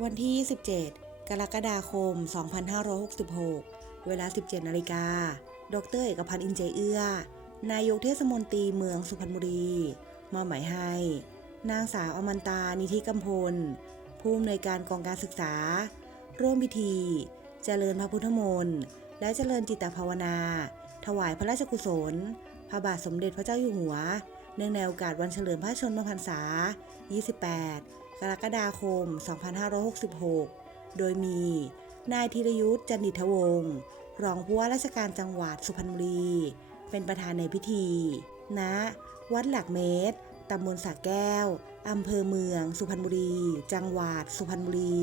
วันที่ 17 กรกฎาคม 2566 เวลา 17 นาฬิกา ดรเอกพันธ์อินเจเอื้อ นายกเทศมนตรีเมืองสุพรรณบุรีมอบหมายให้ นางสาวอมันตา นิธิกำพล ผู้อำนวยการกองการศึกษา ร่วมพิธี เจริญพระพุทธมนต์ และเจริญจิตภาวนา ถวายพระราชกุศล พระบาทสมเด็จพระเจ้าอยู่หัว เนื่องในโอกาสวันเฉลิมพระชนมพรรษา 28 กรกฎาคม 2566 โดยมี นายธีรยุทธ์จันดิทวงศ์รองผู้ว่าราชการจังหวัดสุพรรณบุรี เป็นประธานในพิธีณวัดหลักเมตรตำบลสระแก้ว อำเภอเมือง สุพรรณบุรี จังหวัดสุพรรณบุรี